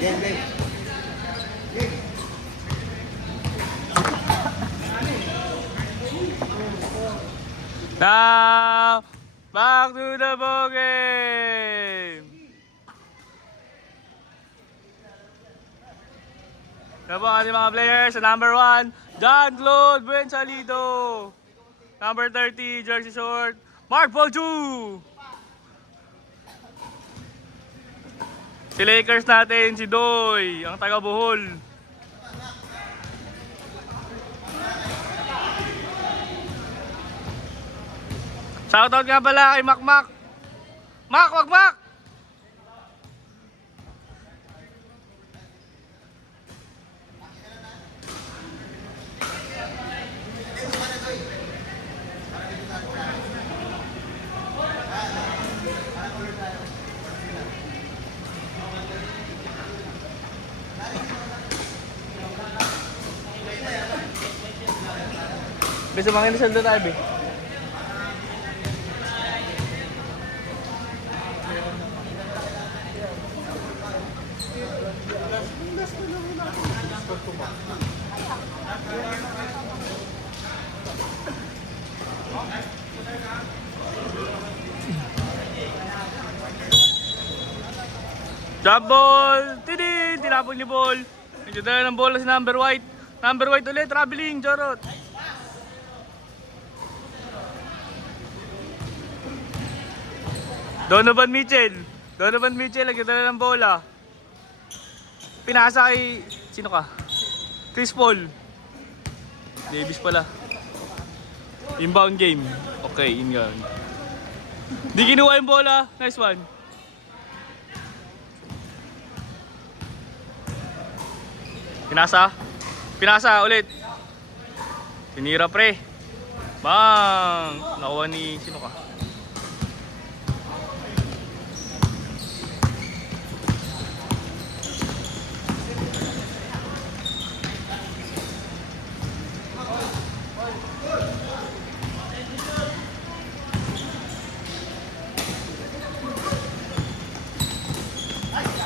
Now, back to the ball game. Ito po ang ating mga players. Sa number 1, John Claude Buensalido. Number 30, jersey short, Mark Polju. Si Lakers natin, si Doy, ang taga Bohol. Shoutout nga pala kay Mac Mac. Mac, wag Mac! Bisa makin di sentro tayo, be. Jump ball! Tidin! Tinapon ni ball. Medyo dala ng bola si number white. Number white ulit, traveling, Jorot. Donovan Mitchell. Donovan Mitchell, nagdala ng bola. Pinasa kay... Sino ka? Chris Paul. Davis pala. Inbound game. Okay, inbound. Di kinuha yung bola. Nice one. Pinasa. Pinasa ulit. Sinira pre. Bang! Nakuha ni... Sino ka?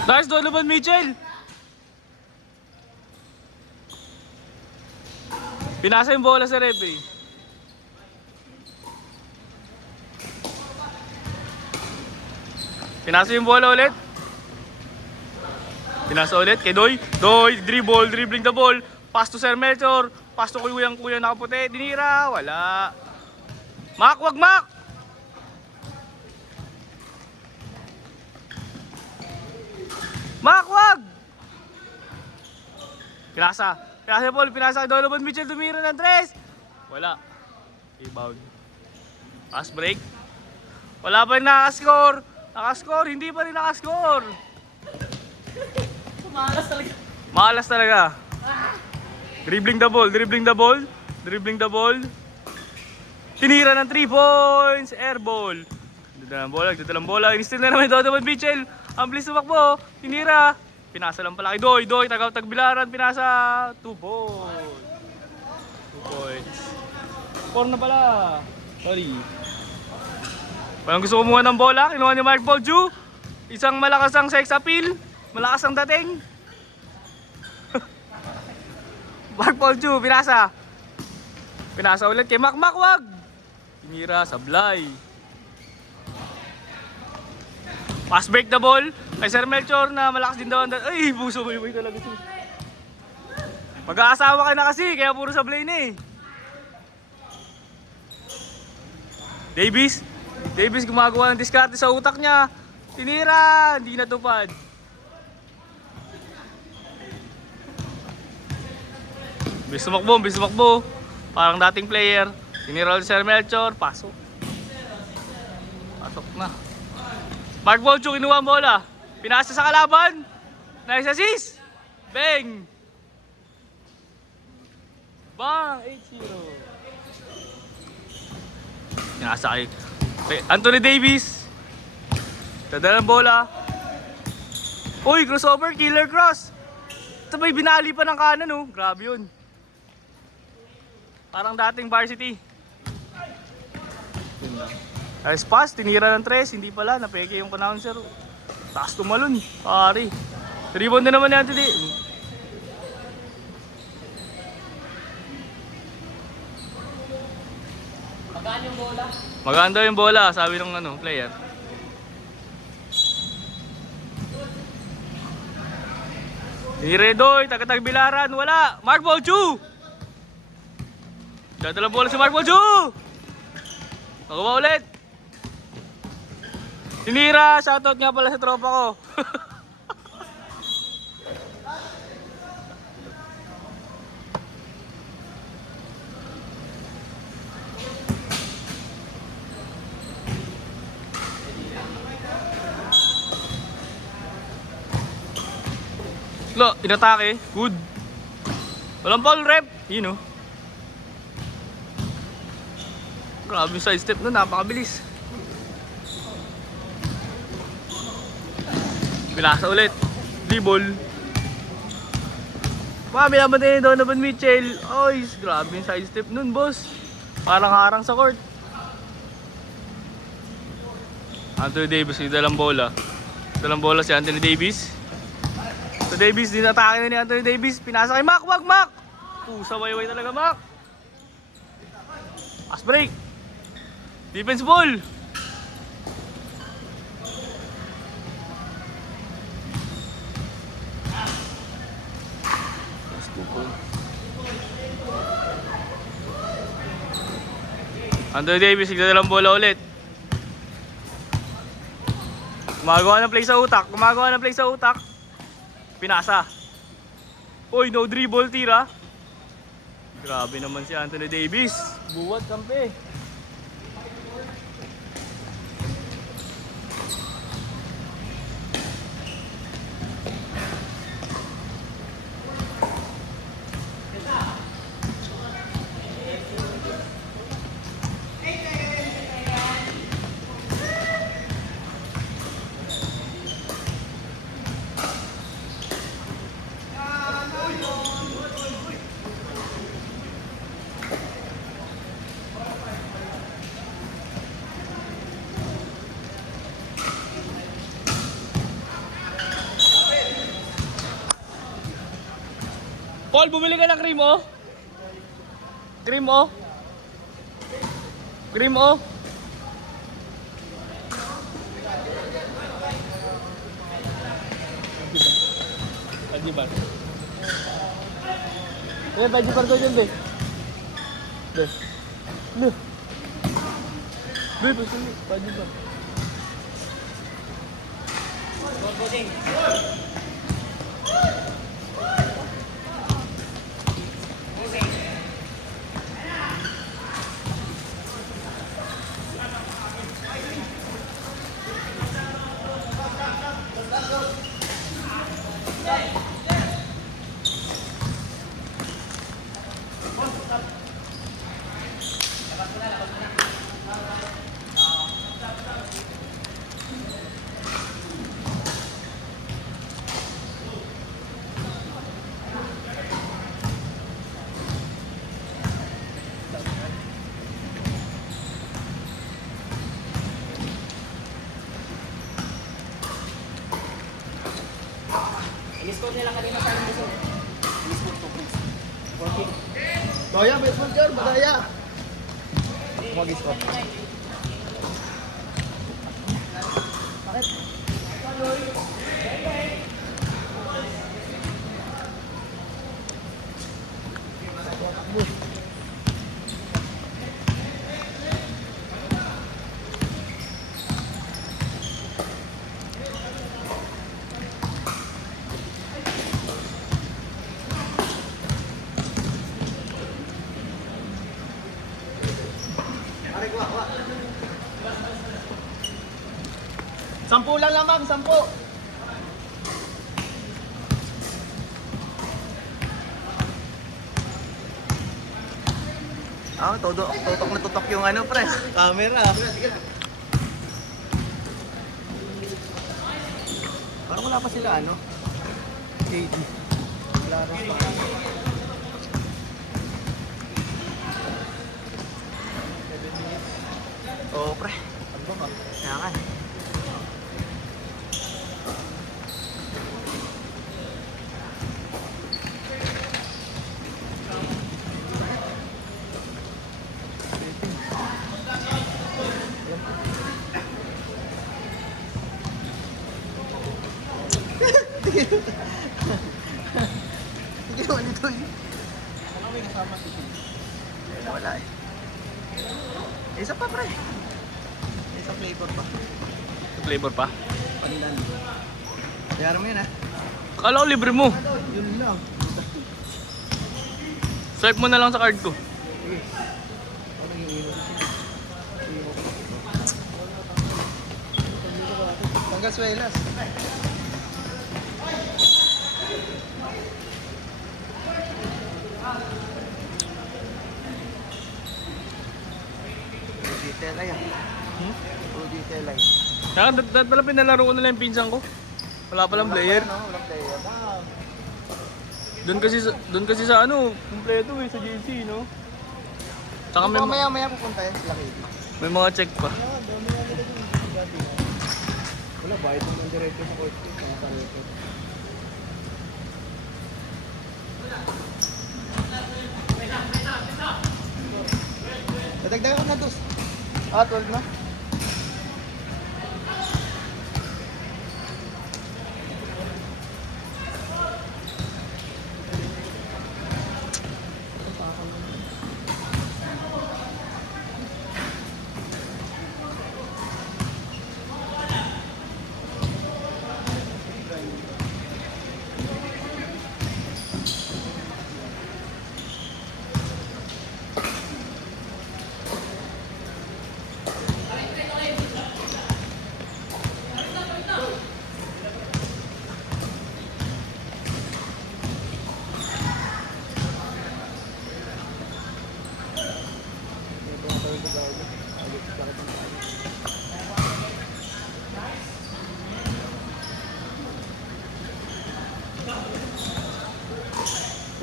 Nice Donovan Mitchell! Pinasa yung bola sa referee. Pinasa yung bola ulit. Pinasa ulit kay Doy. Doy, dribble, dribbling the ball. Pass to Sir Melchor. Pass to Kuyang-Kuya nakaputi. Dinira, wala. Mac, wag Mac! Mac, wag! Pinasa. Pinasa yung ball. Pinasa kay Donovan Mitchell. Dumira ng tres. Wala. Rebound. Pass break. Wala pa rin nakascore. Nakascore. Hindi pa rin nakascore. Malas talaga. Malas talaga. Dribbling the ball. Dribbling the ball. Dribbling the ball. Tinira ng 3 points. Air ball. Dadalang bola. Dadalang bola. Inistil na naman ito. Donovan Mitchell. Ang bilis tumakbo. Tinira. Pinasa lang pala kay Doy. Doy. Tagbilaran. Pinasa. 2 points. 2 points. 4 na pala. Sorry. Walang gusto kumuha ng bola. Kinuha ni Mark Polju. Isang malakas ang sex appeal. Malakas ang dating. Mark Polju. Pinasa. Pinasa ulit kay Mac Mac. Wag. Tinira. Sablay. Pass break the ball kay Sir Melchor na malakas din daw. Ay, buso boy talaga siya. Mag-aasawa ka na kasi, kaya puro sablay na eh. Davis gumagawa ng diskarte sa utak niya. Tinira, hindi natupad. Bis tumakbo. Parang dating player. Tinira ulit Sir Melchor, pasok. Pasok na. Mark Polju kinuha ang bola. Pinasa sa kalaban. Nice assist. Bang. Bang. 8-0. Pinasa kay Anthony Davis. Dadala ng bola. Uy, crossover. Killer cross. Ito may binali pa ng kanan oh. Grabe yun. Parang dating varsity. Nice pass, tinira ng tres, hindi pala, napeke yung announcer. Taas tumalon, pari. Rebound na naman yan today. Magaan yung bola. Magaan daw yung bola, sabi ng ano, player. Redoy, taga-tagbilaran, wala. Mark Bolchu! Dadalang bola si Mark Bolchu! Magawa ulit. Tinira, shoutout nga pala sa tropa ko. Lo, inatake. Good. Walang foul rep. Yun oh. Grabe yung side step nun, napakabilis. Pinasa ulit. Dribble. Binabantayan ni Donovan Mitchell. Oy, grabe yung side step nun, boss. Parang harang sa court. Anthony Davis, yung dalang bola. Dalang bola si Anthony Davis. So Davis, dinatake na ni Anthony Davis. Pinasa kay Mac, wag Mac! Pusa wayway talaga Mac. Pass break. Defense ball. Anthony Davis, nagdadalang bola ulit. Gumagawa ng play sa utak. Gumagawa ng play sa utak. Pinasa. Uy, no dribble, tira. Grabe naman si Anthony Davis. Buwat kampe. Paul, bumili ka ng cream oh. Cream oh. Cream oh. Pajibar. Pajibar ko dyan, be. Be. No. Be, pajibar. Boding. Iniscode nila kanina sa akin gusto. Iniscode to please. 14. Daya, baseball girl, madaya. Mag-iscode. Bakit? Sampu lang lang, ma'am, 10. Tutok na tutok yung ano, pre. Camera. Parang wala pa sila, ano? KD. Wala rin pa. Oo, pre. Ano ba? Kaya nga. Hindi naman ito eh. Ano may kasama si Steve? Wala eh. Isa pa pre. Isang flavor pa. Flavor pa. Pandan. Kaya mo yun ah. Kala ko libre mo. Yun lang. Swipe mo na lang sa card ko. Sige. Ano yung iiwan? Pangasiwelas. Puro detail ay ah. Puro detail ay. Kaya pala pinalaro ko na lang yung pinsan ko. Wala palang player. Walang player. Doon kasi sa ano, kumpleto eh, sa JC, no? Tsaka may, Maya pupunta yan sila kayo. may mga check pa. Wala, bayad mo ng diretso sa court case. Mga kareto. Nadagdagan ko na dos. 12 na.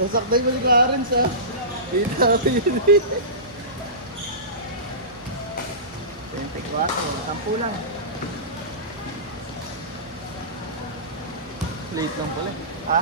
Nasakday mo si Clarence ha. Dito ako yun eh. 24, 10 lang. Late lang pala eh. Ha?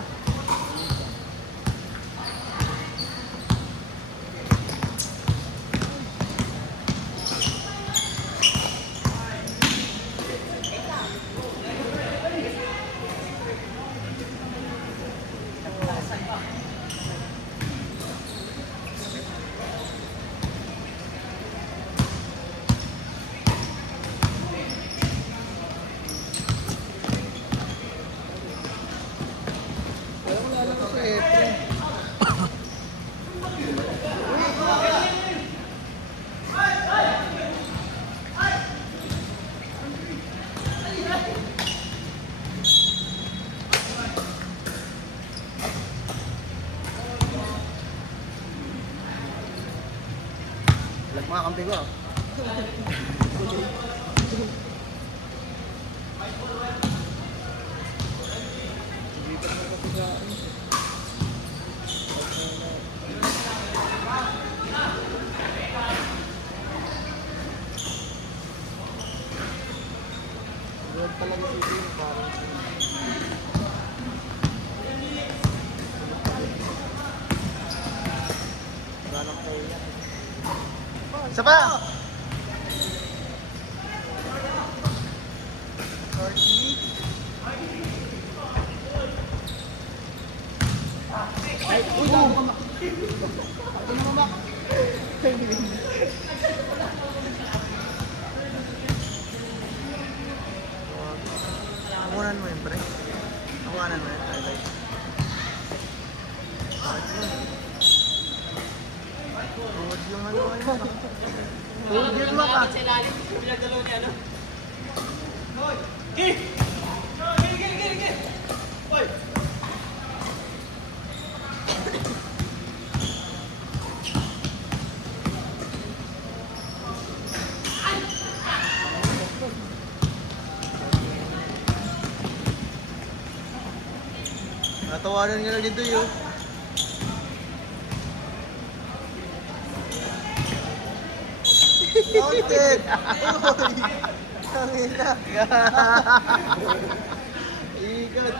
Mga kampi ko. Red talaga si Jim, parang ganang kayo yan. Isa pa! Ay, uy, dami ka mak! Dami ka mak! Akunan mo yun, pre. Akunan mo yun, highlight. Huwag yung ano mo. Huwag yung maka. Pinagdalaw niya, ano? Natawanan nga na dito yun. Counted! Uy! Tangina! Ikat!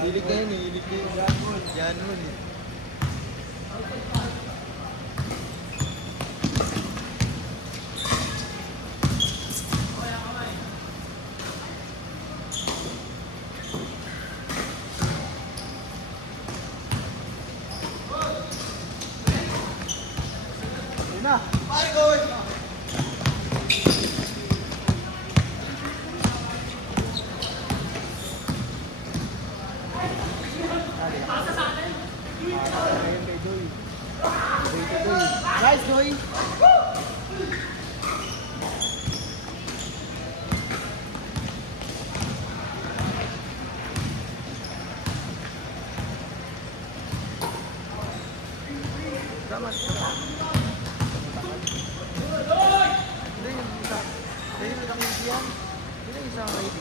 Hilig na yun eh, hilig na yun. Yan mo eh. Nice, Doy. Tama. Hindi, yung isa. Hindi, yung nakikitiyan. Hindi, yung isa ang ID.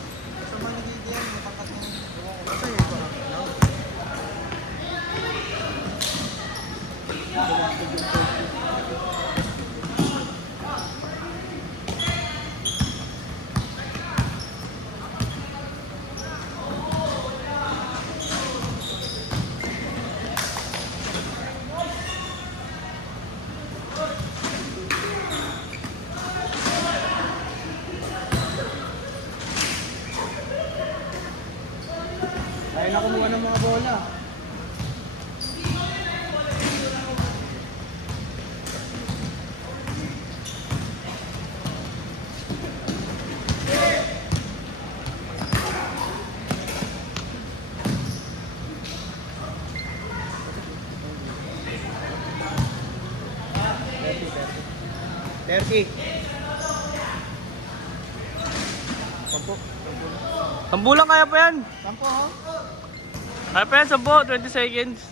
Sa mga nakikitiyan, matakat na yun. Basta yun ko. Ayaw na kumuha ng mga bola. Thirty. Sampo. Sampu lang kaya pa yan. Sampo, ho? Kaya pa yan, 10, 20 seconds.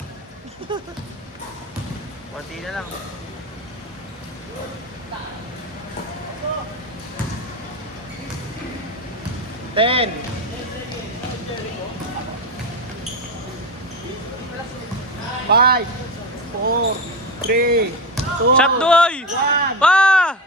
Konti na lang. 10. 5, 4, 3, 2, Shot, Doy! 1. Pa!